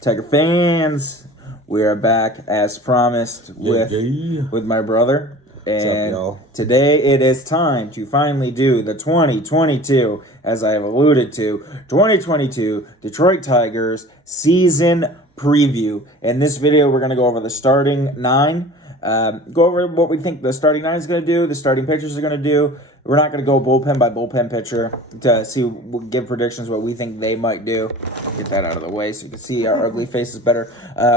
Tiger fans, we are back as promised with my brother. And What's up, y'all? today it is time to finally do the 2022, as I have alluded to, 2022 Detroit Tigers season preview. In this video, we're going to go over the starting nine, go over what we think the starting nine is going to do, the starting pitchers are going to do. We're not going to go bullpen by bullpen pitcher to give predictions what we think they might do. Get that out of the way so you can see our ugly faces better.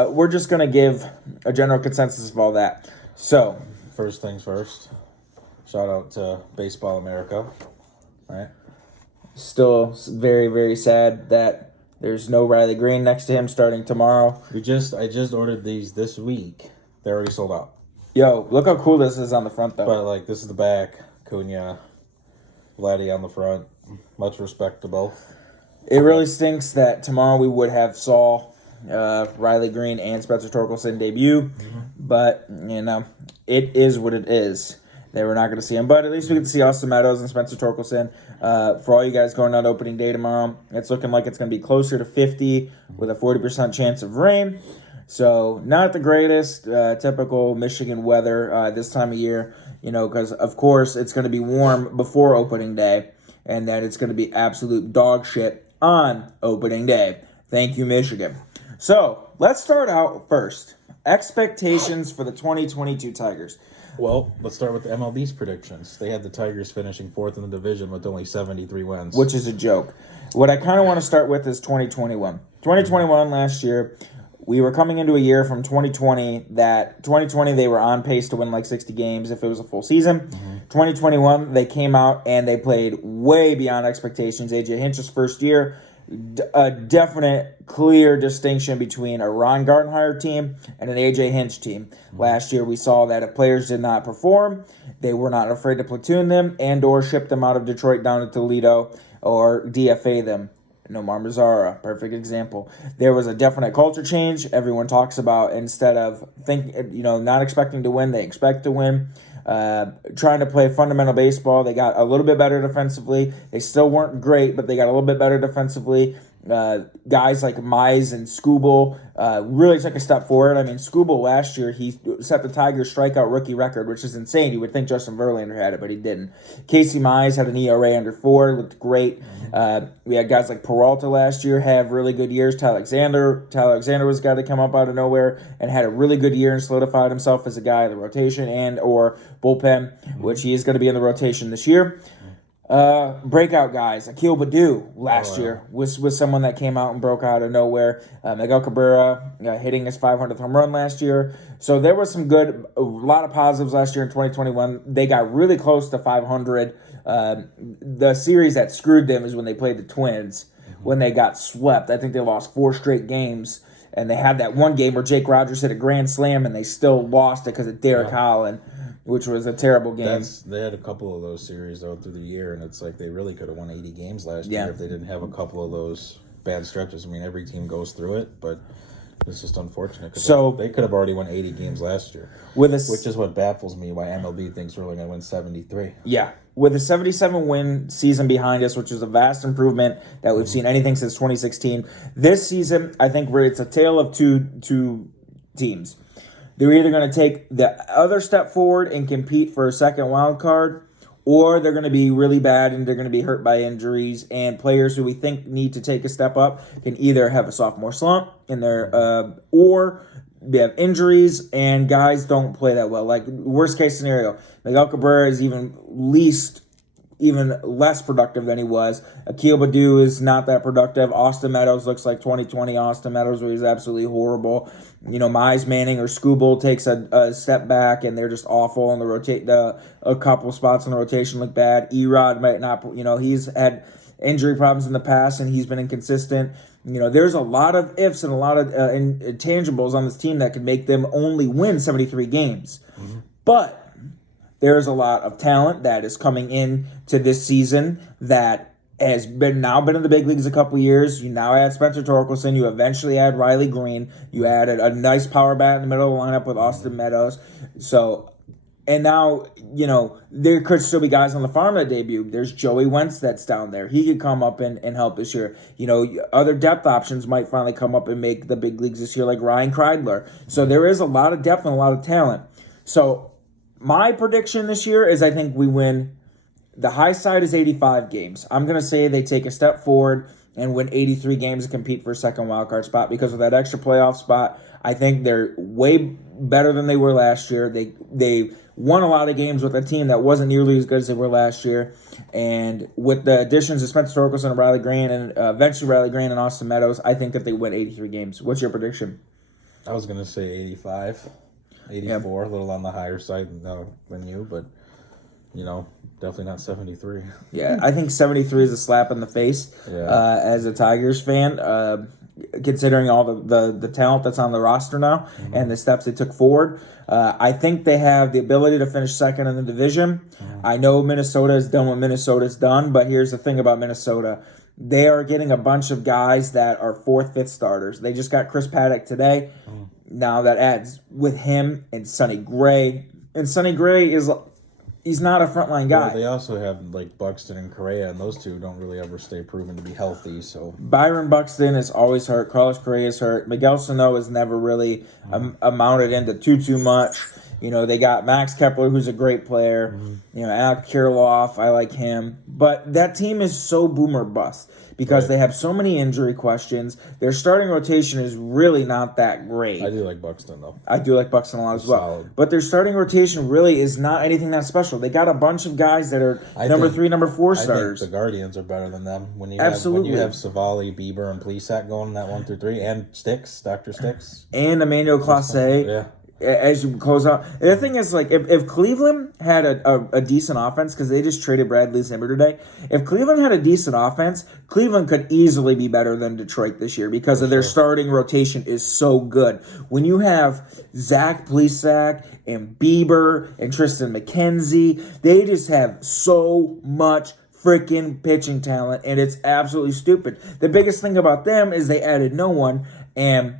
We're just going to give a general consensus of all that. So, First things first. Shout out to Baseball America. Right? still very, very sad that there's no Riley Green next to him starting tomorrow. I just ordered these this week. They're already sold out. Yo, look how cool this is on the front, though. But this is the back. Cunha, Vladdy on the front. Much respect to both. It really stinks that tomorrow we would have saw Riley Green and Spencer Torkelson debut, but it is what it is. They were not going to see him, but at least we get to see Austin Meadows and Spencer Torkelson. For all you guys going on opening day tomorrow, it's looking like it's going to be closer to 50 with a 40% chance of rain. So not the greatest, typical Michigan weather this time of year, because of course it's going to be warm before opening day, and then it's going to be absolute dog shit on opening day. Thank you, Michigan. So let's start out first. Expectations for the 2022 Tigers. Well, let's start with the MLB's predictions. They had the Tigers finishing fourth in the division with only 73 wins. Which is a joke. What I kind of want to start with is 2021. 2021 last year, we were coming into a year from 2020 that 2020 they were on pace to win like 60 games if it was a full season. 2021 they came out and they played way beyond expectations. AJ Hinch's first year, a definite clear distinction between a Ron Gardenhire team and an AJ Hinch team. Last year we saw that if players did not perform, they were not afraid to platoon them and or ship them out of Detroit down to Toledo or DFA them. Nomar Mazara, perfect example. There was a definite culture change. Everyone talks about instead of not expecting to win, they expect to win. Trying to play fundamental baseball. They got a little bit better defensively. They still weren't great, but they got a little bit better defensively. Guys like Mize and Skubal really took a step forward. I mean, Skubal last year, he set the Tigers strikeout rookie record, which is insane. You would think Justin Verlander had it, but he didn't. Casey Mize had an ERA under 4, looked great. We had guys like Peralta last year have really good years. Tyler Alexander was a guy that come up out of nowhere and had a really good year and solidified himself as a guy in the rotation and or bullpen, which he is going to be in the rotation this year. Breakout guys, Akil Baddoo last year was someone that came out and broke out of nowhere. Miguel Cabrera hitting his 500th home run last year. So there was a lot of positives last year in 2021. They got really close to 500. The series that screwed them is when they played the Twins, when they got swept. I think they lost 4 straight games, and they had that one game where Jake Rogers hit a grand slam, and they still lost it because of Derek Holland, which was a terrible game. They had a couple of those series though through the year, and it's like they really could have won 80 games last year if they didn't have a couple of those bad stretches. I mean, every team goes through it, but it's just unfortunate because they could have already won 80 games last year, which is what baffles me why MLB thinks we're only going to win 73. Yeah. With a 77-win season behind us, which is a vast improvement that we've seen anything since 2016. This season, I think it's a tale of two teams. They're either going to take the other step forward and compete for a second wild card, or they're going to be really bad and they're going to be hurt by injuries. And players who we think need to take a step up can either have a sophomore slump in their, or they have injuries and guys don't play that well. Like worst case scenario, Miguel Cabrera is even less productive than he was. Akil Baddoo is not that productive. Austin Meadows looks like 2020 Austin Meadows, where he's absolutely horrible. Mize Manning or Skubal takes a step back, and they're just awful. And a couple spots in the rotation look bad. Erod might not, he's had injury problems in the past, and he's been inconsistent. There's a lot of ifs and a lot of intangibles on this team that could make them only win 73 games. But there's a lot of talent that is coming in to this season that has now been in the big leagues a couple years. You now add Spencer Torkelson. You eventually add Riley Green. You added a nice power bat in the middle of the lineup with Austin Meadows. So And now, there could still be guys on the farm that debut. There's Joey Wentz that's down there. He could come up and help this year. Other depth options might finally come up and make the big leagues this year, like Ryan Kreidler. So there is a lot of depth and a lot of talent. So my prediction this year is I think we win. The high side is 85 games. I'm going to say they take a step forward and win 83 games and compete for a second wildcard spot because of that extra playoff spot. I think they're way better than they were last year. They won a lot of games with a team that wasn't nearly as good as they were last year. And with the additions of Spencer Torkelson and Riley Green and eventually Riley Green and Austin Meadows, I think that they win 83 games. What's your prediction? I was going to say 85, 84, a little on the higher side than you, but, definitely not 73. Yeah, I think 73 is a slap in the face as a Tigers fan, considering all the talent that's on the roster now and the steps they took forward. I think they have the ability to finish second in the division. I know Minnesota has done what Minnesota's done, but here's the thing about Minnesota. They are getting a bunch of guys that are fourth, fifth starters. They just got Chris Paddock today. Now that adds with him and Sonny Gray. And Sonny Gray he's not a frontline guy. Well, they also have like Buxton and Correa, and those two don't really ever stay proven to be healthy. So Byron Buxton is always hurt. Carlos Correa is hurt. Miguel Sano has never really amounted into too much. They got Max Kepler, who's a great player. Alec Kirilloff, I like him. But that team is so boom or bust because they have so many injury questions. Their starting rotation is really not that great. I do like Buxton, though. I do like Buxton a lot as well. Solid. But their starting rotation really is not anything that special. They got a bunch of guys that are number 3, number 4 starters. I think the Guardians are better than them. Absolutely. When you have Savali, Bieber, and Plesac going in that 1 through 3, and Sticks, Dr. Sticks. And Emmanuel Clase. Yeah. As you close out, the thing is, like, if Cleveland had a decent offense, because they just traded Bradley Zimmer today, if Cleveland had a decent offense, Cleveland could easily be better than Detroit this year because of their starting rotation is so good. When you have Zach Plesac and Bieber and Tristan McKenzie, they just have so much freaking pitching talent, and it's absolutely stupid. The biggest thing about them is they added no one, and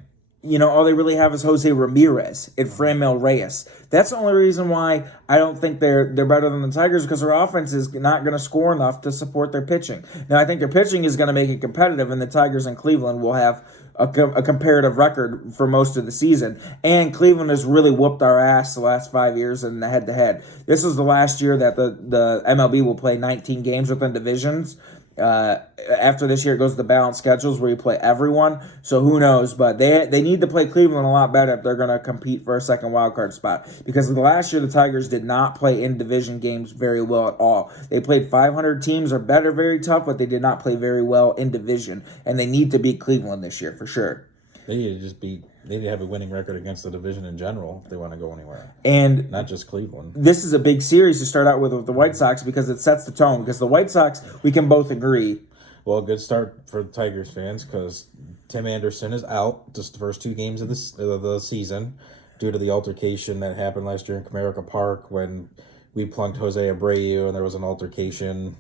all they really have is Jose Ramirez and Franmil Reyes. That's the only reason why I don't think they're better than the Tigers, because their offense is not going to score enough to support their pitching. Now, I think their pitching is going to make it competitive, and the Tigers and Cleveland will have a comparative record for most of the season. And Cleveland has really whooped our ass the last 5 years in the head-to-head. This is the last year that the MLB will play 19 games within divisions. After this year, it goes to the balanced schedules where you play everyone. So who knows? But they need to play Cleveland a lot better if they're going to compete for a second wild card spot. Because the last year, the Tigers did not play in division games very well at all. They played 500 teams or better, very tough, but they did not play very well in division. And they need to beat Cleveland this year for sure. They need to have a winning record against the division in general if they want to go anywhere. And not just Cleveland. This is a big series to start out with the White Sox because it sets the tone. Because the White Sox, we can both agree. Well, good start for the Tigers fans because Tim Anderson is out just the first 2 games of the season due to the altercation that happened last year in Comerica Park when we plunked Jose Abreu and there was an altercation.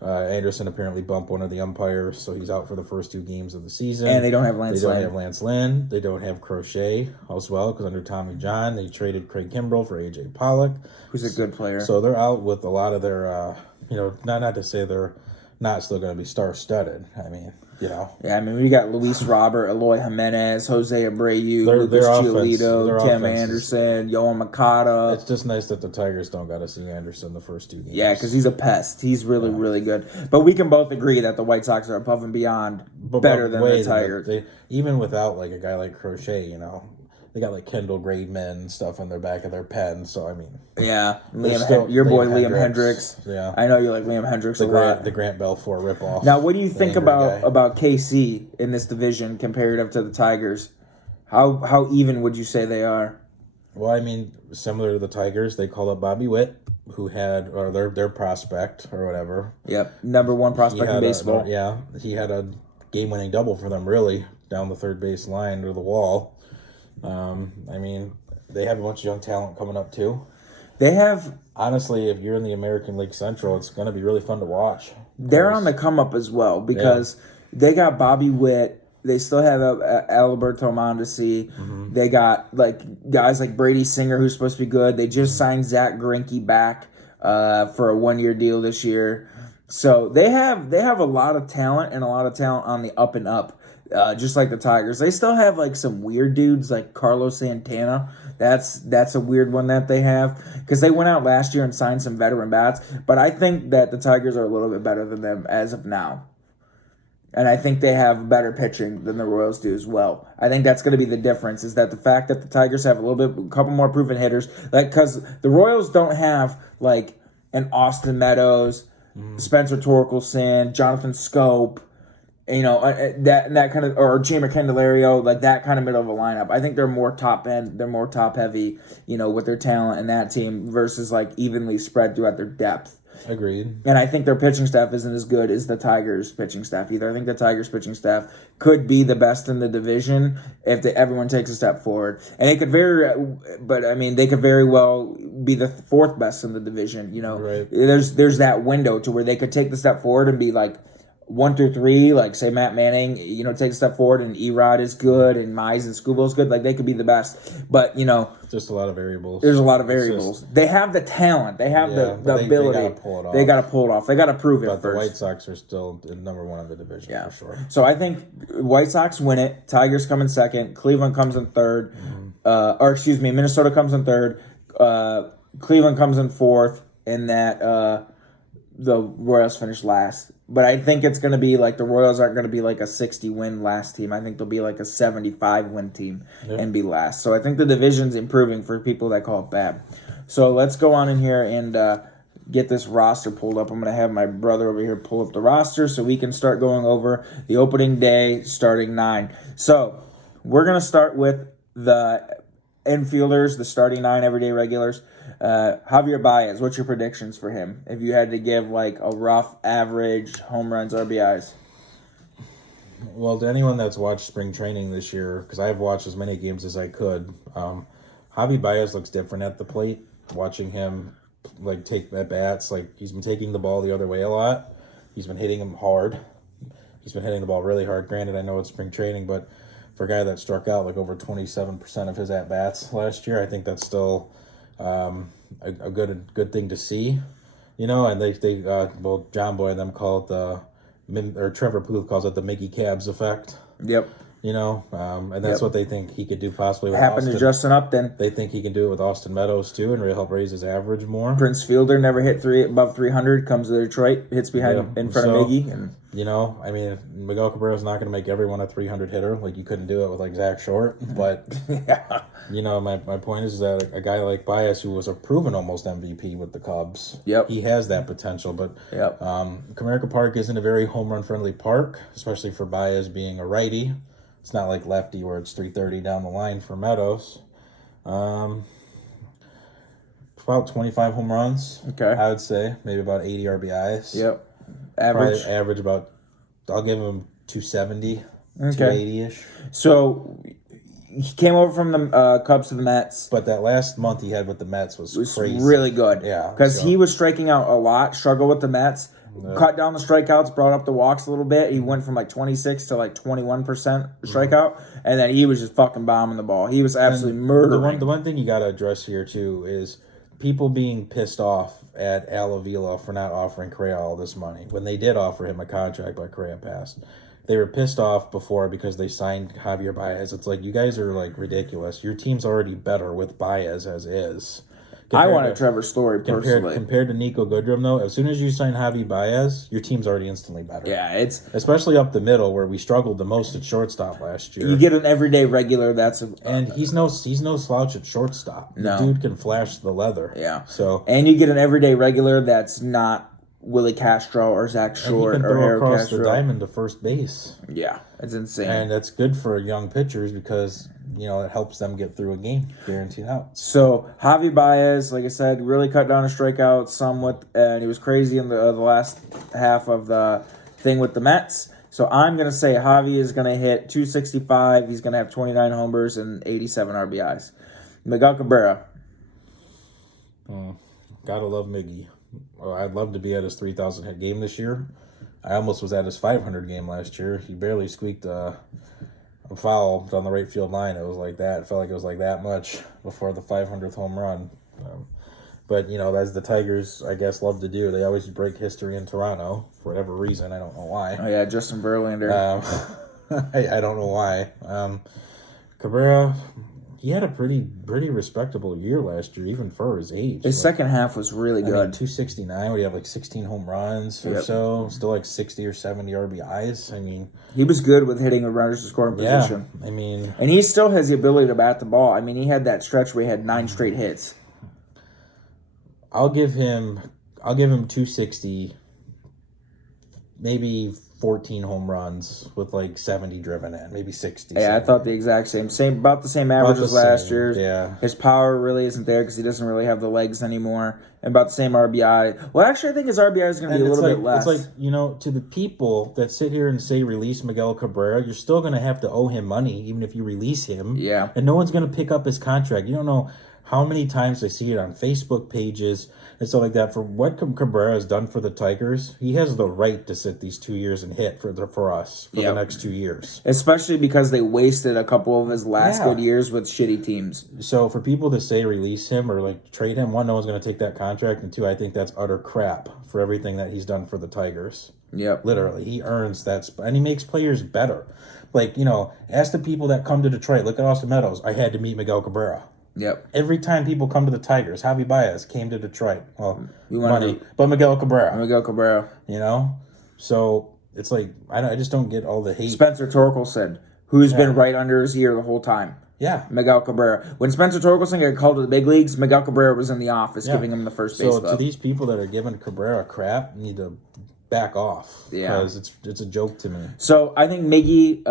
Anderson apparently bumped one of the umpires, so he's out for the first 2 games of the season. And they don't have Lance Lynn. They don't have Lance Lynn. They don't have Crochet as well, because under Tommy John, they traded Craig Kimbrell for A.J. Pollock. Who's a good player. So they're out with a lot of their, not to say they're not still going to be star-studded. I mean, Yeah, we got Luis Robert, Eloy Jimenez, Jose Abreu, Lucas Giolito, Tim Anderson, Yohan Moncada. It's just nice that the Tigers don't got to see Anderson the first 2 games. Yeah, because he's a pest. He's really, really good. But we can both agree that the White Sox are above and beyond better than the Tigers. Even without like a guy like Crochet, they got like Kendall Graveman and stuff on their back of their pen. So I mean, yeah, your boy Liam Hendricks. Yeah, I know you like Liam Hendricks a lot. The Grant Belfour ripoff. Now, what do you think about KC in this division comparative to the Tigers? How even would you say they are? Well, I mean, similar to the Tigers, they call up Bobby Witt, who had their prospect or whatever. Yep, number 1 prospect in baseball. He had a game-winning double for them, really, down the third base line to the wall. I mean, they have a bunch of young talent coming up too. They have. Honestly, if you're in the American League Central, it's going to be really fun to watch. They're on the come up as well because they got Bobby Witt, They still have Alberto Mondesi. Mm-hmm. They got guys like Brady Singer, who's supposed to be good. They just signed Zach Greinke back for a 1-year deal this year. So they have a lot of talent and a lot of talent on the up and up, just like the Tigers. They still have some weird dudes like Carlos Santana. That's a weird one that they have because they went out last year and signed some veteran bats. But I think that the Tigers are a little bit better than them as of now. And I think they have better pitching than the Royals do as well. I think that's going to be the difference, is that the fact that the Tigers have a couple more proven hitters, because the Royals don't have an Austin Meadows, Spencer Torkelson, Jonathan Scope, that kind of, or Jeimer Candelario, that kind of middle of a lineup. I think they're more top end, they're more top heavy, with their talent in that team versus evenly spread throughout their depth. Agreed. And I think their pitching staff isn't as good as the Tigers' pitching staff either. I think the Tigers' pitching staff could be the best in the division if everyone takes a step forward. And they could they could very well be the fourth best in the division. Right. There's that window to where they could take the step forward and be 1 through 3, say Matt Manning, take a step forward, and Erod is good, and Mize and Skubal is good. They could be the best. But, just a lot of variables. There's a lot of variables. They have the talent. They have the ability. They got to pull it off. They got to pull it off. They got to prove it but first. But the White Sox are still number one in the division, for sure. So I think White Sox win it. Tigers come in second. Cleveland comes in third. Minnesota comes in third. Cleveland comes in fourth. And that the Royals finish last. But I think it's going to be the Royals aren't going to be a 60-win last team. I think they'll be a 75-win team and be last. So I think the division's improving for people that call it bad. So let's go on in here and get this roster pulled up. I'm going to have my brother over here pull up the roster so we can start going over the opening day starting 9. So we're going to start with the infielders, the starting 9 everyday regulars. Javier Baez, what's your predictions for him? If you had to give a rough average home runs, RBIs. Well, to anyone that's watched spring training this year, because I've watched as many games as I could, Javi Baez looks different at the plate. Watching him take at bats, he's been taking the ball the other way a lot. He's been hitting him hard. He's been hitting the ball really hard. Granted, I know it's spring training, but for a guy that struck out over 27% of his at bats last year, I think that's still a good thing to see, and they John Boy and them call it or Trevor Booth calls it the Mickey Cabs effect. Yep. And that's what they think he could do possibly with Happened Austin. To Justin Upton. They think he can do it with Austin Meadows too, and really help raise his average more. Prince Fielder never hit above 300. Comes to Detroit, hits behind in front of Miggy, and Miguel Cabrera's not going to make everyone a 300 hitter. You couldn't do it with Zach Short, but my point is that a guy like Baez, who was a proven almost MVP with the Cubs, he has that potential. But Comerica Park isn't a very home run friendly park, especially for Baez being a righty. It's not like lefty where it's 330 down the line for Meadows. About 25 home runs. Okay. I would say maybe about 80 RBIs. Yep. Average. Probably average about. I'll give him 270. 280-ish. So he came over from the Cubs to the Mets. But that last month he had with the Mets was crazy. Really good. Yeah. Because he was striking out a lot, struggled with the Mets. Cut down the strikeouts, brought up the walks a little bit. He went from 26 to 21% strikeout, and then he was just fucking bombing the ball. He was absolutely murdering. The one thing you got to address here too is people being pissed off at Al Avila for not offering Correa all this money when they did offer him a contract, but Correa passed. They were pissed off before because they signed Javier Baez. It's you guys are ridiculous. Your team's already better with Baez as is. I want a Trevor Story personally. Compared to Nico Goodrum, though, as soon as you sign Javi Baez, your team's already instantly better. Yeah, it's especially up the middle where we struggled the most at shortstop last year. You get an everyday regular and he's no slouch at shortstop. No. The dude can flash the leather. Yeah. And you get an everyday regular that's not Willie Castro or Zach Short and he can or throw Harold across Castro. the diamond to first base. Yeah, it's insane. And that's good for young pitchers because it helps them get through a game, guaranteed out. So Javi Baez, like I said, really cut down his strikeouts somewhat, and he was crazy in the last half of the thing with the Mets. So I'm gonna say Javi is gonna hit 265. He's gonna have 29 homers and 87 RBIs. Miguel Cabrera. Gotta love Miggy. Well, I'd love to be at his 3,000 hit game this year. I almost was at his 500 game last year. He barely squeaked a foul down the right field line. It was like that. It felt like it was like that much before the 500th home run. But, as the Tigers, I guess, love to do. They always break history in Toronto for whatever reason. I don't know why. Oh, yeah, Justin Verlander. I don't know why. Cabrera, he had a pretty respectable year last year, even for his age. His second half was really good. 269, would he have 16 home runs or so? Still 60 or 70 RBIs. He was good with hitting runners to scoring position. And he still has the ability to bat the ball. He had that stretch where he had 9 straight hits. I'll give him 260, maybe 14 home runs with 70 driven in, maybe 60. Yeah, 70. I thought the exact same, about the same average as last year. Yeah, his power really isn't there because he doesn't really have the legs anymore, and about the same RBI. Well, actually, I think his RBI is going to be a little bit less. It's to the people that sit here and say release Miguel Cabrera, you're still going to have to owe him money even if you release him. Yeah, and no one's going to pick up his contract. You don't know how many times I see it on Facebook pages and stuff like that. For what Cabrera has done for the Tigers, he has the right to sit these 2 years and hit for us for the next 2 years. Especially because they wasted a couple of his last good years with shitty teams. So for people to say release him or trade him, one, no one's going to take that contract, and two, I think that's utter crap for everything that he's done for the Tigers. Yep. Literally, he earns that, and he makes players better. Ask the people that come to Detroit. Look at Austin Meadows. I had to meet Miguel Cabrera. Yep. Every time people come to the Tigers, Javi Baez came to Detroit. Well, money, but Miguel Cabrera. So it's I just don't get all the hate. Spencer Torkelson, who's been right under his ear the whole time. Yeah. Miguel Cabrera. When Spencer Torkelson got called to the big leagues, Miguel Cabrera was in the office giving him the first base. So to these people that are giving Cabrera crap, need to back off. Yeah. Because it's a joke to me. So I think Miggy,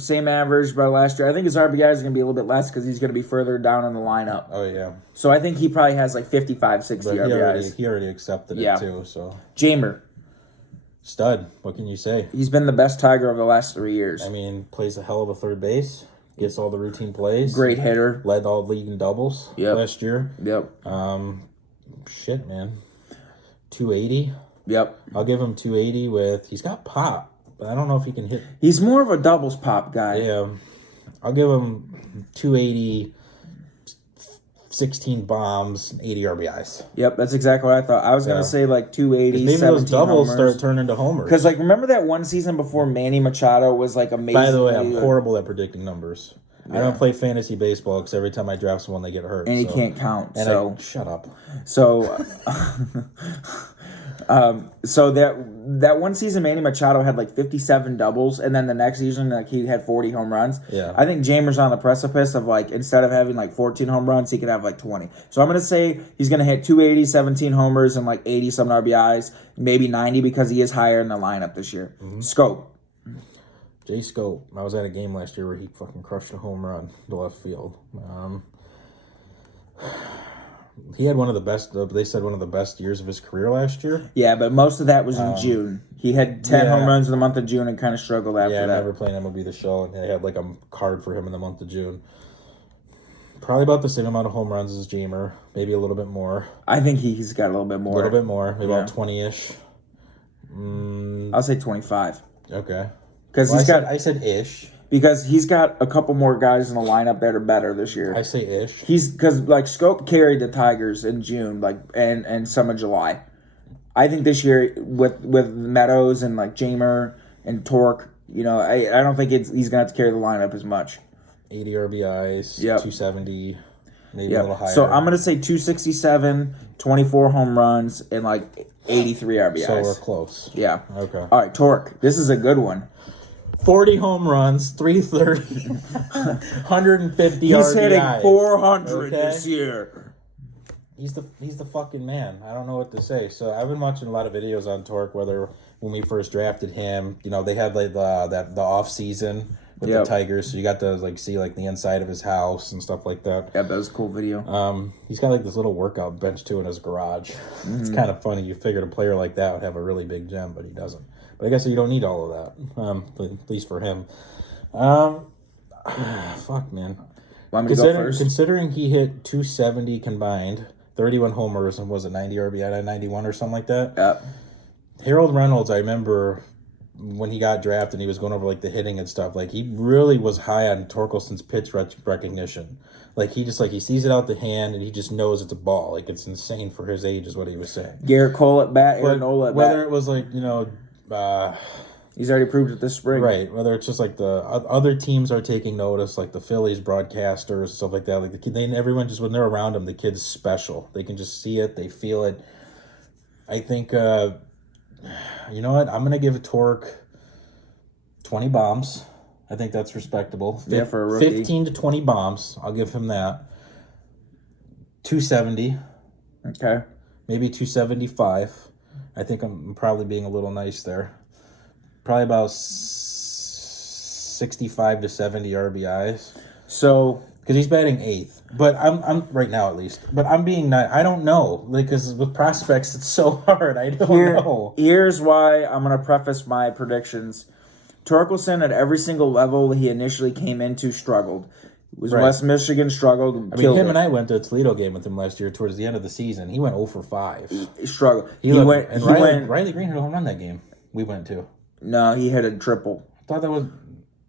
same average by last year. I think his RBI is going to be a little bit less because he's going to be further down in the lineup. Oh, yeah. So I think he probably has 55, 60 RBIs. He already accepted it too. So Jamer. Stud. What can you say? He's been the best Tiger over the last 3 years. Plays a hell of a third base. Gets all the routine plays. Great hitter. Led all the league in doubles last year. Yep. Shit, man. 280. Yep. I'll give him 280 he's got pop, but I don't know if he can hit. He's more of a doubles pop guy. Yeah. I'll give him 280, 16 bombs, 80 RBIs. Yep, that's exactly what I thought. I was going to say 280, maybe those doubles homers. start turning into homers. Because remember that one season before Manny Machado was amazing? By the way, I'm horrible at predicting numbers. Yeah. I don't play fantasy baseball because every time I draft someone, they get hurt. And he can't count. Shut up. So... so that one season Manny Machado had 57 doubles, and then the next season he had 40 home runs. Yeah. I think Jamer's on the precipice of instead of having 14 home runs, he could have 20. So I'm gonna say he's gonna hit 280, 17 homers, and 80 some RBIs, maybe 90 because he is higher in the lineup this year. Mm-hmm. Scope. Jay Scope. I was at a game last year where he fucking crushed a home run to left field. He had one of the best, they said one of the best years of his career last year. Yeah, but most of that was in June. He had 10 home runs in the month of June and kind of struggled after that. Yeah, Never Playing MLB The Show, and they had a card for him in the month of June. Probably about the same amount of home runs as Jamer, maybe a little bit more. I think he's got a little bit more. A little bit more, maybe about 20-ish. I'll say 25. Okay. Because I said ish. Because he's got a couple more guys in the lineup that are better this year. I say ish. Because Scope carried the Tigers in June, and some of July. I think this year with Meadows and Jamer and Torque, I don't think he's gonna have to carry the lineup as much. 80 RBIs, 270, maybe a little higher. So I'm gonna say 267, 24 home runs, and 83 RBIs. So we're close. Yeah. Okay. All right, Torque. This is a good one. 40 home runs, 330, 150 RBIs. He's hitting 400 this year. He's the fucking man. I don't know what to say. So I've been watching a lot of videos on Torque. Whether when we first drafted him, they had the off season with the Tigers, so you got to see the inside of his house and stuff like that. Yeah, that was a cool video. He's got this little workout bench too in his garage. Mm-hmm. It's kind of funny. You figured a player like that would have a really big gym, but he doesn't. But I guess you don't need all of that, at least for him. Fuck, man. Want me to go first? Considering he hit 270 combined, 31 homers, and was it 90 RBI, 91 or something like that? Yep. Harold Reynolds, I remember when he got drafted and he was going over like the hitting and stuff, like he really was high on Torkelson's pitch recognition. Like he sees it out the hand and he just knows it's a ball. Like it's insane for his age is what he was saying. Garrett Cole at bat, Aaron Nola at bat. Whether it was like, he's already proved it this spring. Right. Whether it's just like the other teams are taking notice, like the Phillies broadcasters, stuff like that. Like the kid, everyone just, when they're around him, the kid's special. They can just see it. They feel it. I think, you know what? I'm going to give Torque 20 bombs. I think that's respectable. Yeah, for a rookie. 15 to 20 bombs. I'll give him that. 270. Okay. Maybe 275. I think I'm probably being a little nice there. Probably about 65 to 70 RBIs. So, because he's batting 8th. But I'm right now at least. But I'm being not. I don't know. Like, because with prospects, it's so hard. I don't know. Here's why I'm going to preface my predictions. Torkelson at every single level he initially came into struggled. West Michigan struggled. And I went to a Toledo game with him last year towards the end of the season. He went 0 for 5. He struggled. Riley Green had a home run that game we went to. No, he hit a triple. I thought that was...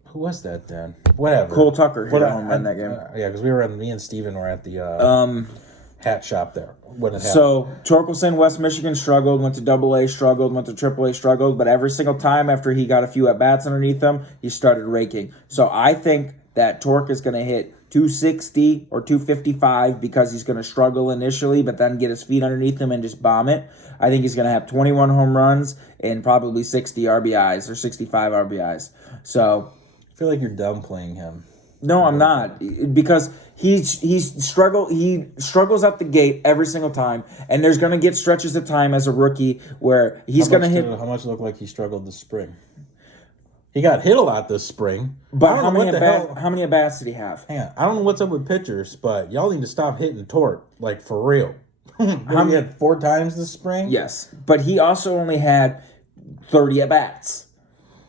Who was that then? Whatever. Cole Tucker hit a home run that game. Yeah, because me and Steven were at the hat shop there when it happened. So, Torkelson, West Michigan struggled, went to AA, struggled, went to AAA, struggled, but every single time after he got a few at-bats underneath him, he started raking. So, I think that Torque is going to hit 260 or 255 because he's going to struggle initially, but then get his feet underneath him and just bomb it. I think he's going to have 21 home runs and probably 60 RBIs or 65 RBIs. So... I feel like you're downplaying him. No, I'm not, because he struggles out the gate every single time, and there's going to get stretches of time as a rookie where he's going to hit. How much looked like he struggled this spring? He got hit a lot this spring. But how many at bats did he have? Hang on, I don't know what's up with pitchers, but y'all need to stop hitting Torque, like for real. He had 4 times this spring. Yes, but he also only had 30 at bats.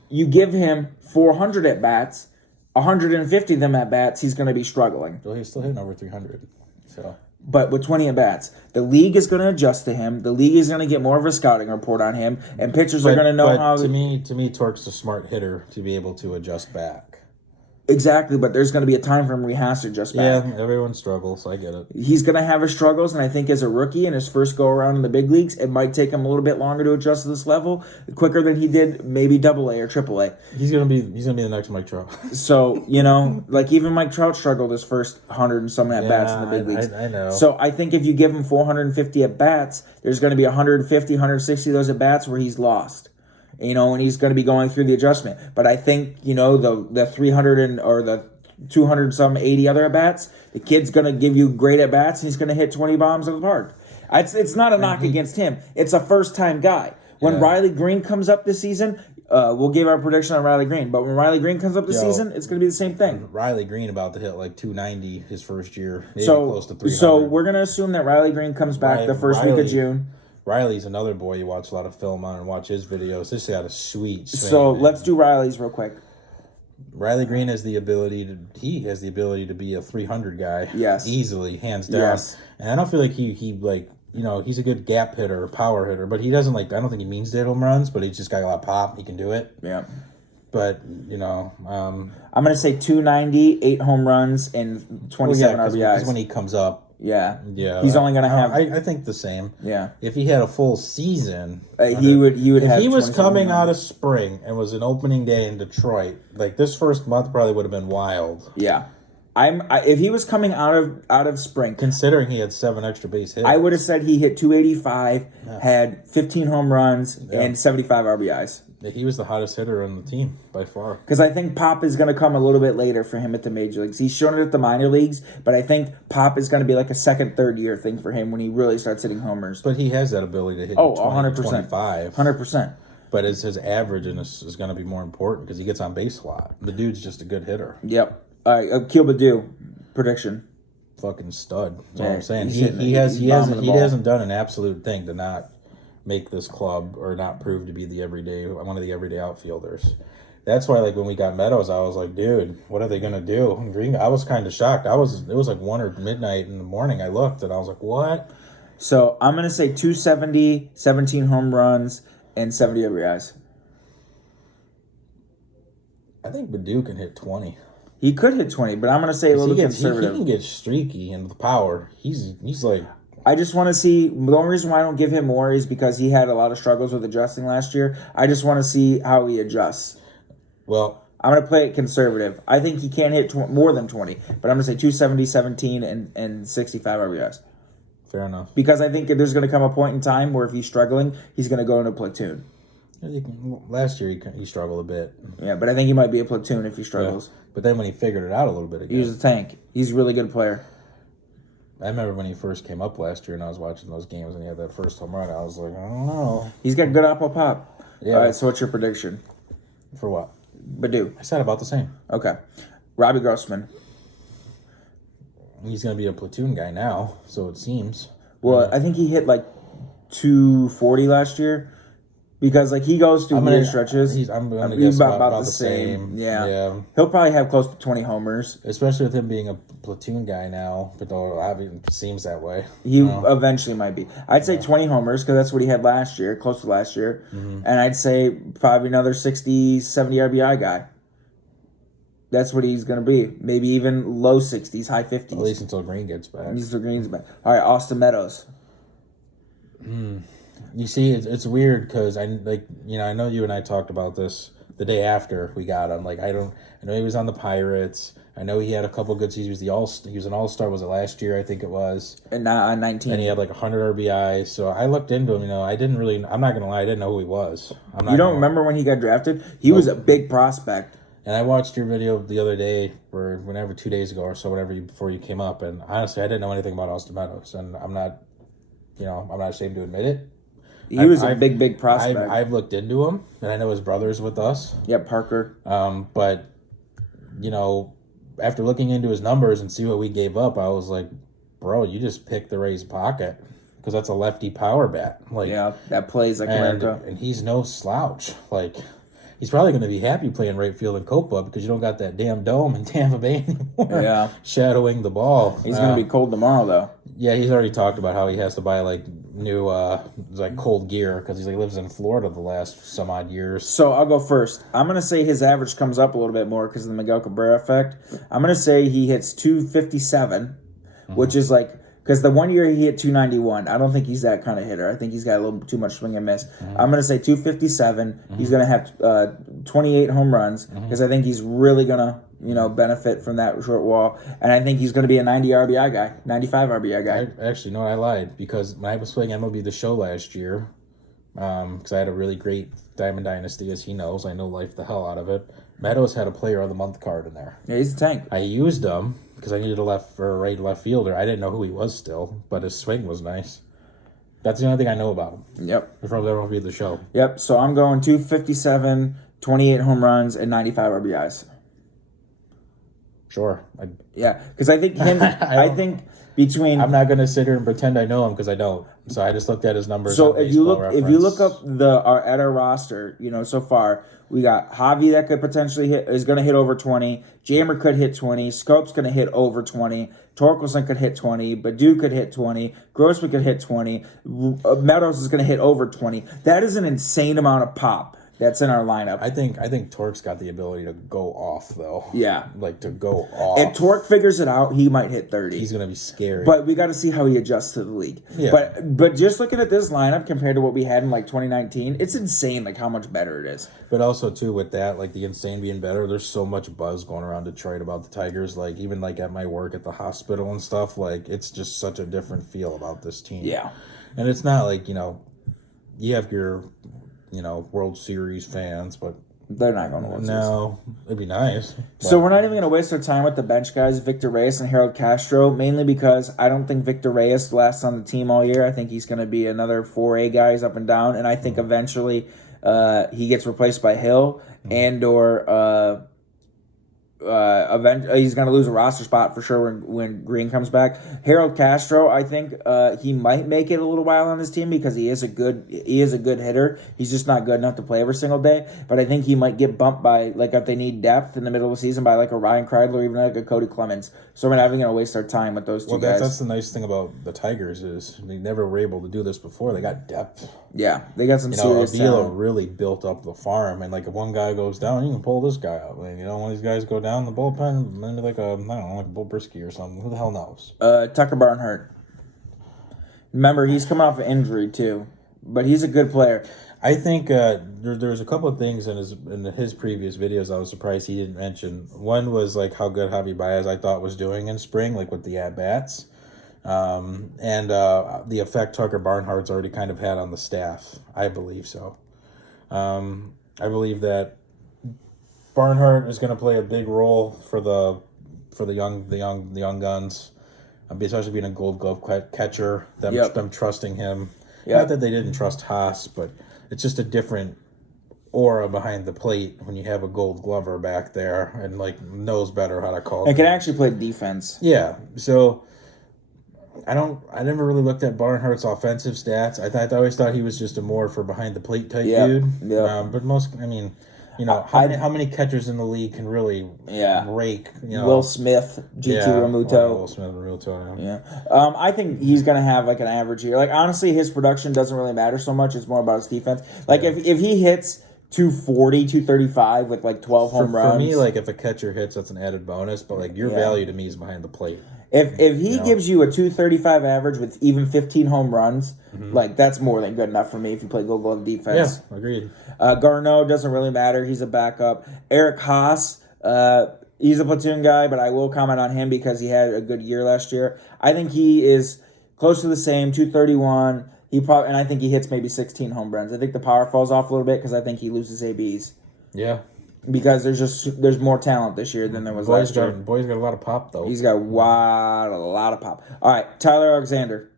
You give him 400 at bats, 150 of them at bats, he's going to be struggling. Well, he's still hitting over 300. So, but with 20 at bats, the league is going to adjust to him. The league is going to get more of a scouting report on him, and pitchers are going to know how. To me, Torque's a smart hitter to be able to adjust back. Exactly, but there's going to be a time for him where he has to adjust back. Yeah, everyone struggles. I get it. He's going to have his struggles, and I think as a rookie in his first go-around in the big leagues, it might take him a little bit longer to adjust to this level, quicker than he did maybe AA or AAA. He's gonna be the next Mike Trout. So, like even Mike Trout struggled his first 100 and some at-bats in the big leagues. I know. So I think if you give him 450 at-bats, there's going to be 150, 160 of those at-bats where he's lost. And he's going to be going through the adjustment. But I think, the 300 or the 200 some 80 other at-bats, the kid's going to give you great at-bats, and he's going to hit 20 bombs out of the park. It's not a knock against him. It's a first-time guy. When Riley Green comes up this season, we'll give our prediction on Riley Green. But when Riley Green comes up this season, it's going to be the same thing. Riley Green about to hit like 290 his first year, maybe close to 300. So we're going to assume that Riley Green comes back the first week of June. Riley's another boy you watch a lot of film on and watch his videos. This got a sweet swing. So let's do Riley's real quick. Riley Green has the ability to be a 300 guy. Yes. Easily, hands down. Yes. And I don't feel like he's a good gap hitter or power hitter, but he doesn't I don't think he means to hit home runs, but he's just got a lot of pop. He can do it. Yeah. But, I'm going to say 290, 8 home runs, and 27 RBIs. Because when he comes up. Yeah. He's only going to have. I think the same. Yeah. If he had a full season, he would have. If he was coming out of spring and was an opening day in Detroit, like this first month probably would have been wild. Yeah. If he was coming out of spring, considering he had 7 extra base hits, I would have said he hit 285, had 15 home runs, and 75 RBIs. He was the hottest hitter on the team by far. Because I think pop is going to come a little bit later for him at the major leagues. He's shown it at the minor leagues, but I think pop is going to be like a second, third year thing for him when he really starts hitting homers. But he has that ability to hit 100%. 25. 100%. But his average is going to be more important because he gets on base a lot. The dude's just a good hitter. Yep. All right, Akil Baddoo, prediction. Fucking stud. That's all I'm saying. He hasn't done an absolute thing to not make this club or not prove to be one of the everyday outfielders. That's why, when we got Meadows, I was like, dude, what are they gonna do? I was kind of shocked. It was like 1 or midnight in the morning. I looked and I was like, what? So I'm gonna say 270, 17 home runs, and 70 RBIs. I think Badu can hit 20. He could hit 20, but I'm going to say a little conservative. He can get streaky and with power. He's like... I just want to see... The only reason why I don't give him more is because he had a lot of struggles with adjusting last year. I just want to see how he adjusts. Well... I'm going to play it conservative. I think he can't hit more than 20, but I'm going to say 270, 17, and 65 RBIs. Fair enough. Because I think there's going to come a point in time where if he's struggling, he's going to go into a platoon. Last year he struggled a bit. Yeah, but I think he might be a platoon if he struggles. Yeah. But then when he figured it out a little bit again. He was a tank. He's a really good player. I remember when he first came up last year and I was watching those games and he had that first home run. I was like, I don't know. He's got good apple pop. Yeah. All right, so what's your prediction? For what? Badu. I said about the same. Okay. Robbie Grossman. He's going to be a platoon guy now, so it seems. Well, I think he hit like 240 last year. Because he goes through weird stretches. I'm going to guess about the same. Yeah. He'll probably have close to 20 homers. Especially with him being a platoon guy now. But it seems that way. He eventually might be. I'd say 20 homers because that's what he had last year, close to last year. Mm-hmm. And I'd say probably another 60, 70 RBI guy. That's what he's going to be. Maybe even low 60s, high 50s. At least until Green gets back. Until Green's back. All right, Austin Meadows. You see, it's weird because I know you and I talked about this the day after we got him. I know he was on the Pirates. I know he had a couple good seasons. He was an All-Star. Was it last year? I think it was. And now on 19. And he had 100 RBI. So I looked into him. I'm not gonna lie. I didn't know who he was. You don't remember when he got drafted? He was a big prospect. And I watched your video the other day, or 2 days ago or so, before you came up. And honestly, I didn't know anything about Austin Meadows, and I'm not ashamed to admit it. He was a big prospect. I've looked into him, and I know his brother's with us. Yeah, Parker. But, after looking into his numbers and see what we gave up, I was like, bro, you just picked the Rays pocket. Because that's a lefty power bat. That plays like America. And he's no slouch. He's probably going to be happy playing right field in Copa because you don't got that damn dome in Tampa Bay anymore. Yeah. Shadowing the ball. He's going to be cold tomorrow, though. Yeah, he's already talked about how he has to buy, new, cold gear because he lives in Florida the last some odd years. So I'll go first. I'm going to say his average comes up a little bit more because of the Miguel Cabrera effect. I'm going to say he hits 257, which is because the 1 year he hit 291. I don't think he's that kind of hitter. I think he's got a little too much swing and miss. I'm going to say 257. He's going to have 28 home runs because I think he's really going to, benefit from that short wall. And I think he's going to be a 90 RBI guy, 95 RBI guy. I lied because when I was playing MLB The Show last year, because I had a really great Diamond Dynasty, as he knows. I know life the hell out of it. Meadows had a Player of the Month card in there. Yeah, he's a tank. I used him because I needed a right left fielder. I didn't know who he was still, but his swing was nice. That's the only thing I know about him. Yep. From MLB The Show. Yep. So I'm going 257, 28 home runs, and 95 RBIs. Sure. Because I think him. I think between. I'm not going to sit here and pretend I know him because I don't. So I just looked at his numbers. So if you look up at our roster, so far we got Javi that could potentially is going to hit over 20. Jammer could hit 20. Scope's going to hit over 20. Torkelson could hit 20. Badu could hit 20. Grossman could hit 20. Meadows is going to hit over 20. That is an insane amount of pop that's in our lineup. I think Torque's got the ability to go off, though. Yeah. To go off. If Torque figures it out, he might hit 30. He's going to be scary. But we got to see how he adjusts to the league. Yeah. But just looking at this lineup compared to what we had in 2019, it's insane how much better it is. But also, too, with that, the insane being better, there's so much buzz going around Detroit about the Tigers. Even at my work at the hospital and stuff, it's just such a different feel about this team. Yeah. And it's not you have your World Series fans, but they're not going to World Series. No, it'd be nice. So we're not even going to waste our time with the bench guys, Victor Reyes and Harold Castro, mainly because I don't think Victor Reyes lasts on the team all year. I think he's going to be another 4A guys up and down, and I think eventually he gets replaced by Hill and or He's going to lose a roster spot for sure when Green comes back. Harold Castro, I think he might make it a little while on this team because he is a good hitter. He's just not good enough to play every single day. But I think he might get bumped by, like, if they need depth in the middle of the season, by like a Ryan Kreidler or even like a Cody Clemens. So we're not even going to waste our time with those two guys. That's the nice thing about the Tigers is they never were able to do this before. They got depth. Yeah, they got some serious Avila really built up the farm, and like if one guy goes down, you can pull this guy up. And when these guys go down the bullpen, maybe like like Bull Brisky or something. Who the hell knows? Tucker Barnhart. Remember, he's coming off an injury too, but he's a good player. I think there's a couple of things in his previous videos I was surprised he didn't mention. One was like how good Javi Baez I thought was doing in spring, like with the at bats. And the effect Tucker Barnhart's already kind of had on the staff. I believe so. I believe that Barnhart is going to play a big role for the young guns, especially being a Gold Glove catcher. Them trusting him. Yep. Not that they didn't trust Haas, but it's just a different aura behind the plate when you have a Gold Glover back there and like knows better how to call. And can actually play defense. Yeah, so. I never really looked at Barnhart's offensive stats. I always thought he was just a more for behind the plate type dude. Yeah. But how many catchers in the league can really rake? Will Smith, GT Realmuto. Will Smith, Realmuto. Yeah. I think he's gonna have like an average year. Like honestly, his production doesn't really matter so much. It's more about his defense. Like if he hits 240, 235 with like 12 home runs. For me, like if a catcher hits, that's an added bonus. But like your value to me is behind the plate. If he gives you a 235 average with even 15 home runs, like that's more than good enough for me if you play Gold Glove defense. Yeah, agreed. Garneau doesn't really matter. He's a backup. Eric Haas, he's a platoon guy, but I will comment on him because he had a good year last year. I think he is close to the same, 231. And I think he hits maybe 16 home runs. I think the power falls off a little bit because I think he loses ABs. Yeah. Because there's more talent this year than there was last year. Boy's got a lot of pop, though. He's got a lot of pop. All right, Tyler Alexander.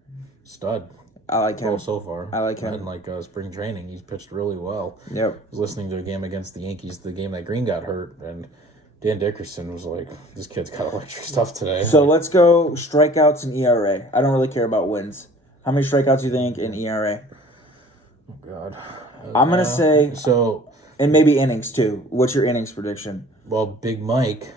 Stud. I like him. So far. I like him. And like spring training, he's pitched really well. Yep. I was listening to a game against the Yankees, the game that Green got hurt, and Dan Dickerson was like, this kid's got electric stuff today. So let's go strikeouts and ERA. I don't really care about wins. How many strikeouts do you think in ERA? Oh, God. I'm going to say... So... And maybe innings, too. What's your innings prediction? Well, Big Mike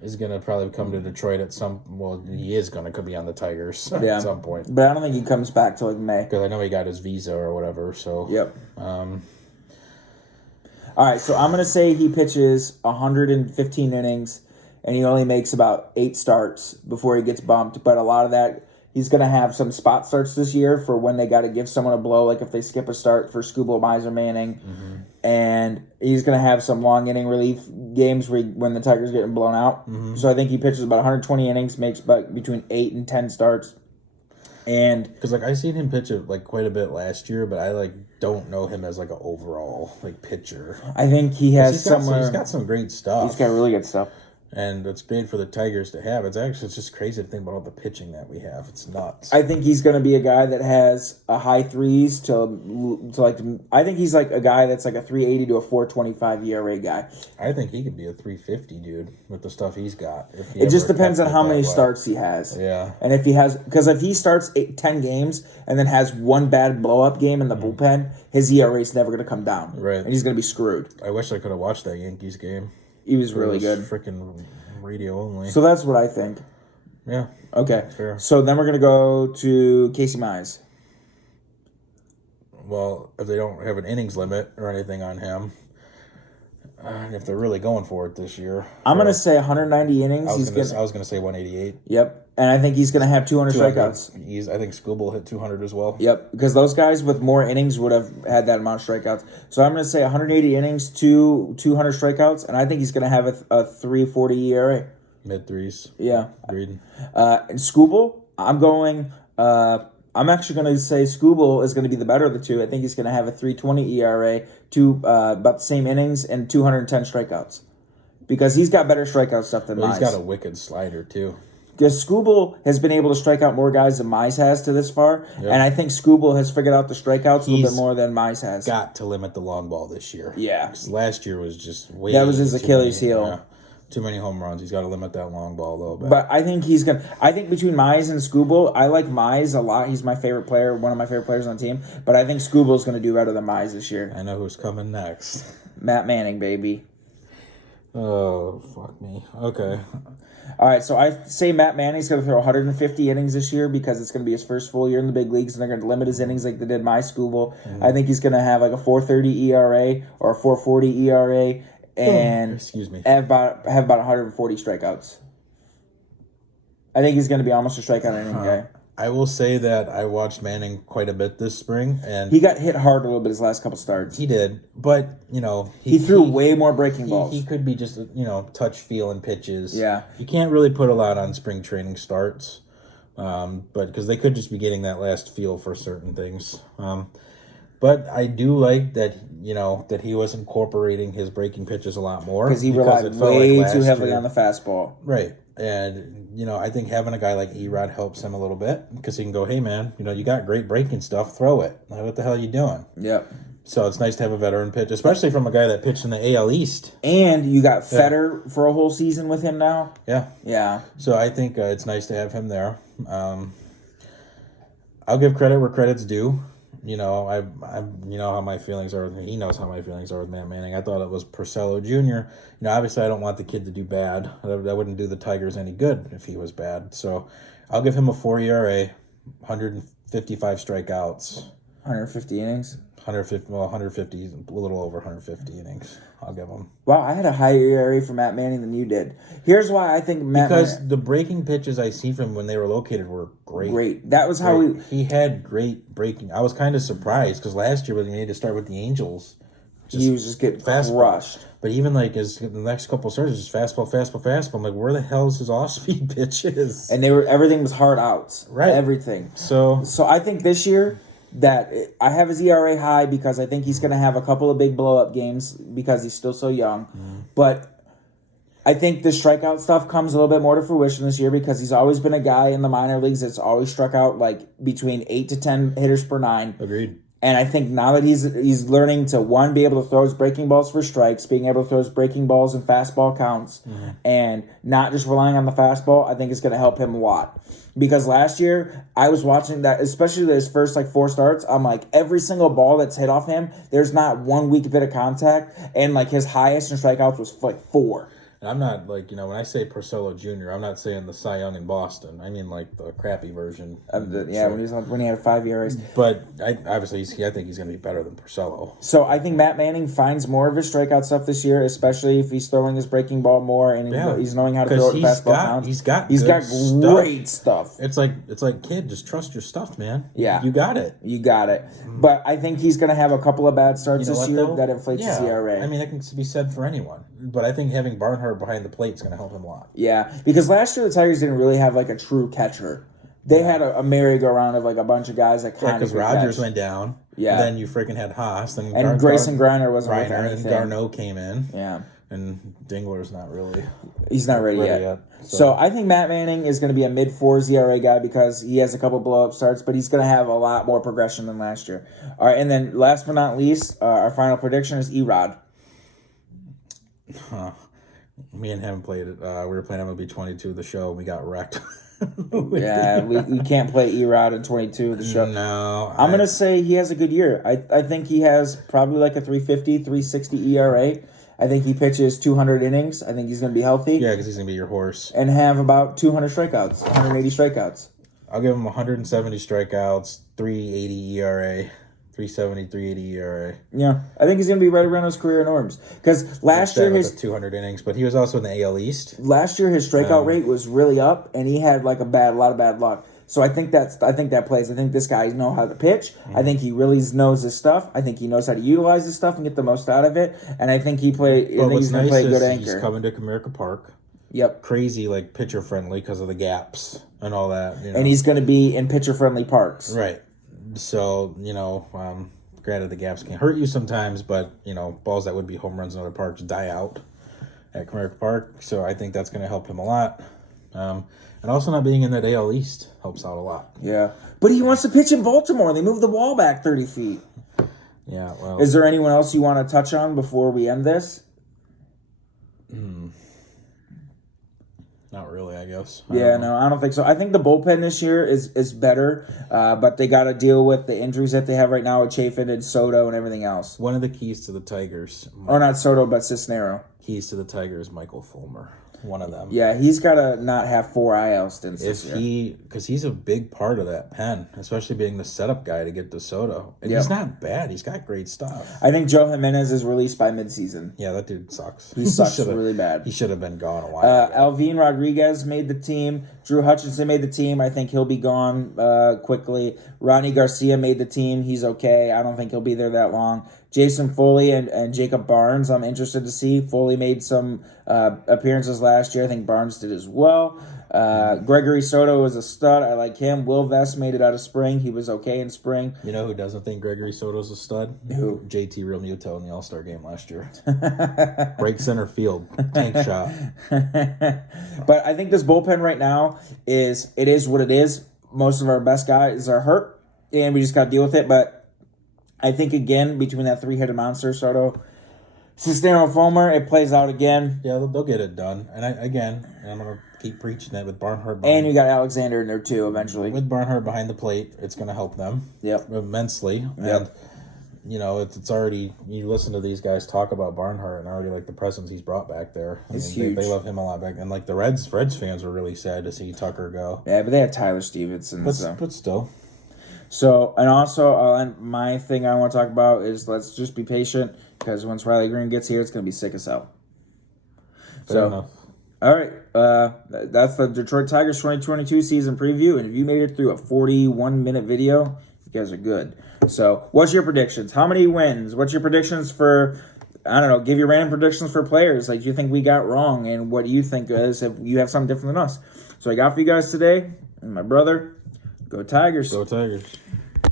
is going to probably come to Detroit at some... Well, he is going to be on the Tigers at some point. But I don't think he comes back till like May. Because I know he got his visa or whatever, so... Yep. All right, so I'm going to say he pitches 115 innings, and he only makes about 8 starts before he gets bumped. But a lot of that... He's going to have some spot starts this year for when they got to give someone a blow, like if they skip a start for Skubal, Miser, Manning. Mm-hmm. And he's going to have some long inning relief games when the Tigers getting blown out. Mm-hmm. So I think he pitches about 120 innings, makes about between 8 and 10 starts. And because I seen him pitch it like quite a bit last year, but I don't know him as like an overall pitcher. I think he has he's got some great stuff. He's got really good stuff. And it's great for the Tigers to have. It's just crazy to think about all the pitching that we have. It's nuts. I think he's going to be a guy that has a high threes I think he's like a guy that's like a 380 to a 425 ERA guy. I think he could be a 350 dude with the stuff he's got. It just depends on how many starts he has. Yeah. And if he starts 10 games and then has one bad blow up game in the bullpen, his ERA is never going to come down. Right. And he's going to be screwed. I wish I could have watched that Yankees game. He was really good. Freaking radio only. So that's what I think. Yeah. Okay. Fair. So then we're going to go to Casey Mize. Well, if they don't have an innings limit or anything on him, and if they're really going for it this year. I'm going to say 190 innings. I was going to say 188. Yep. And I think he's going to have 200 strikeouts. I think Skubal hit 200 as well. Yep, because those guys with more innings would have had that amount of strikeouts. So I'm going to say 180 innings, 200 strikeouts, and I think he's going to have a 340 ERA. Mid-threes. Yeah. Agreed. And Skubal, I'm actually going to say Skubal is going to be the better of the two. I think he's going to have a 320 ERA, about the same innings, and 210 strikeouts. Because he's got better strikeout stuff than Mize. He's got a wicked slider, too. Because Skubal has been able to strike out more guys than Mize has to this far, and I think Skubal has figured out the strikeouts a little bit more than Mize has. Got to limit the long ball this year. Yeah. Because last year was just way that was his Achilles heel. Yeah. Too many home runs. He's got to limit that long ball a little bit. But I think I think between Mize and Skubal, I like Mize a lot. He's my favorite player, one of my favorite players on the team. But I think Skubal's going to do better than Mize this year. I know who's coming next. Matt Manning, baby. Oh, fuck me. Okay. All right, so I say Matt Manning's going to throw 150 innings this year because it's going to be his first full year in the big leagues, and they're going to limit his innings like they did my Skubal. I think he's going to have like a 4.30 ERA or a 4.40 ERA, and excuse me, have about 140 strikeouts. I think he's going to be almost a strikeout inning guy. I will say that I watched Manning quite a bit this spring, and he got hit hard a little bit his last couple starts. He did, but he threw way more breaking balls. He could be just touch, feel, and pitches. Yeah, you can't really put a lot on spring training starts, but because they could just be getting that last feel for certain things. But I do like that that he was incorporating his breaking pitches a lot more because he relied way too heavily on the fastball. Right. And, I think having a guy like Erod helps him a little bit because he can go, hey, man, you got great breaking stuff. Throw it. Like, what the hell are you doing? Yep. So it's nice to have a veteran pitch, especially from a guy that pitched in the AL East. And you got Fetter for a whole season with him now. Yeah. Yeah. So I think it's nice to have him there. I'll give credit where credit's due. I how my feelings are. He knows how my feelings are with Matt Manning. I thought it was Porcello Jr. Obviously I don't want the kid to do bad. That wouldn't do the Tigers any good if he was bad. So I'll give him a 4 ERA, 155 strikeouts, 150 innings. 150, a little over 150 innings. I'll give him. Wow, I had a higher ERA for Matt Manning than you did. Here's why I think the breaking pitches I see from when they were located were great. Great. That was how he had great breaking. I was kind of surprised because last year when he had to start with the Angels, he was just getting crushed. But even like the next couple of starts, just fastball. I'm like, where the hell is his off-speed pitches? And everything was hard outs. Right. Everything. So I think this year that I have his ERA high because I think he's going to have a couple of big blow-up games because he's still so young. But I think the strikeout stuff comes a little bit more to fruition this year because he's always been a guy in the minor leagues that's always struck out like between 8 to 10 hitters per 9. Agreed. And I think now that he's learning to, one, be able to throw his breaking balls for strikes, being able to throw his breaking balls in fastball counts, and not just relying on the fastball, I think it's going to help him a lot. Because last year, I was watching that, especially his first 4 starts, I'm like, every single ball that's hit off him, there's not one weak bit of contact, and his highest in strikeouts was 4. And I'm not when I say Porcello Jr., I'm not saying the Cy Young in Boston. I mean the crappy version. When he had 5 ERAs. But I think he's going to be better than Porcello. So I think Matt Manning finds more of his strikeout stuff this year, especially if he's throwing his breaking ball more and he's knowing how to throw it fastball counts. He's got great stuff. It's like kid, just trust your stuff, man. Yeah, you got it. But I think he's going to have a couple of bad starts this year that inflates his ERA. I mean, that can be said for anyone. But I think having Barnhart behind the plate is going to help him a lot. Yeah, because last year the Tigers didn't really have a true catcher. They had a merry-go-round of a bunch of guys that kind of. Because Rogers went down. Yeah. Then you freaking had Haas. Then Grayson Griner wasn't with anything. And Garneau came in. Yeah. And Dingler's not really. He's not ready yet. So I think Matt Manning is going to be a mid-4s ERA guy because he has a couple blow-up starts, but he's going to have a lot more progression than last year. All right, and then last but not least, our final prediction is Erod. Me and him played it. We were playing MLB 22, the show, and we got wrecked. we can't play Erod in 22, the show. No. I'm going to say he has a good year. I think he has probably a 350, 360 ERA. I think he pitches 200 innings. I think he's going to be healthy. Yeah, because he's going to be your horse. And have about 200 strikeouts, 180 strikeouts. I'll give him 170 strikeouts, 380 ERA. 370, 380 ERA. Yeah, I think he's going to be right around his career norms. Because last year his 200 innings, but he was also in the AL East. Last year his strikeout rate was really up, and he had a lot of bad luck. So I think that plays. I think this guy knows how to pitch. I think he really knows his stuff. I think he knows how to utilize his stuff and get the most out of it. And I think he's going to play a good anchor. He's coming to Comerica Park. Yep. Crazy, pitcher friendly because of the gaps and all that. And he's going to be in pitcher friendly parks. Right. So, granted the gaps can hurt you sometimes, but, balls that would be home runs in other parks die out at Comerica Park. So I think that's going to help him a lot. And also not being in that AL East helps out a lot. Yeah. But he wants to pitch in Baltimore. They moved the wall back 30 feet. Yeah, well. Is there anyone else you want to touch on before we end this? Not really, I guess. I don't think so. I think the bullpen this year is better, but they got to deal with the injuries that they have right now with Chafin and Soto and everything else. One of the keys to the Tigers. Or not Soto, but Cisnero. Keys to the Tigers, Michael Fulmer. One of them. Yeah, he's got to not have 4 IL stints this year. Because he's a big part of that pen, especially being the setup guy to get to Soto. And he's not bad. He's got great stuff. I think Joe Jimenez is released by midseason. Yeah, that dude sucks. He sucks really bad. He should have been gone a while ago. Alvin Rodriguez made the team. Drew Hutchinson made the team. I think he'll be gone quickly. Ronnie Garcia made the team. He's okay. I don't think he'll be there that long. Jason Foley and Jacob Barnes, I'm interested to see. Foley made some appearances last year. I think Barnes did as well. Gregory Soto is a stud. I like him. Will Vest made it out of spring. He was okay in spring. You know who doesn't think Gregory Soto's a stud? Who? JT Realmuto in the All-Star game last year. Break center field. Tank shot. But I think this bullpen right now is what it is. Most of our best guys are hurt, and we just got to deal with it. But I think, again, between that 3-headed monster, Soto, Cisnero, Fulmer, it plays out again. Yeah, they'll get it done. And I'm going to keep preaching that with Barnhart behind. And you got Alexander in there, too, eventually. With Barnhart behind the plate, it's going to help them immensely. Yep. And, it's already, you listen to these guys talk about Barnhart and already like the presence he's brought back there. It's huge. They love him a lot back. And like the Reds fans were really sad to see Tucker go. Yeah, but they had Tyler Stevenson. But still. So, and also, my thing I want to talk about is let's just be patient because once Riley Green gets here, it's going to be sick as hell. Fair enough. All right. That's the Detroit Tigers 2022 season preview. And if you made it through a 41-minute video, you guys are good. So, what's your predictions? How many wins? What's your predictions for, I don't know, give your random predictions for players like you think we got wrong and what you think is if you have something different than us. So, I got for you guys today, and my brother, go Tigers. Go Tigers.